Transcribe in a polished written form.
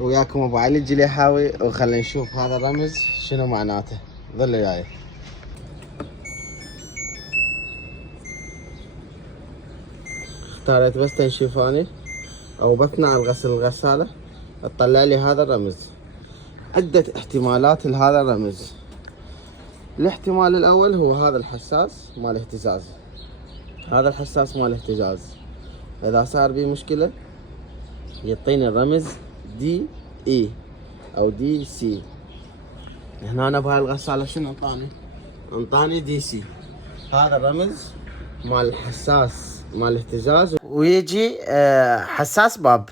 وياكم ابو علي الجليحاوي، وخلينا نشوف هذا الرمز شنو معناته. ظل وياي. اختاريت بس تنشيفاني او باثناء الغسل الغسالة تطلع لي هذا الرمز. عدة احتمالات لهذا الرمز. الاحتمال الاول هو هذا الحساس مال الاهتزاز. هذا الحساس مال الاهتزاز اذا صار بيه مشكلة يعطيني الرمز دي اي او دي سي. هنا انا بهاي الغسالة شنو انطاني دي سي. هذا الرمز مال الحساس مال الاهتزاز، ويجي حساس باب.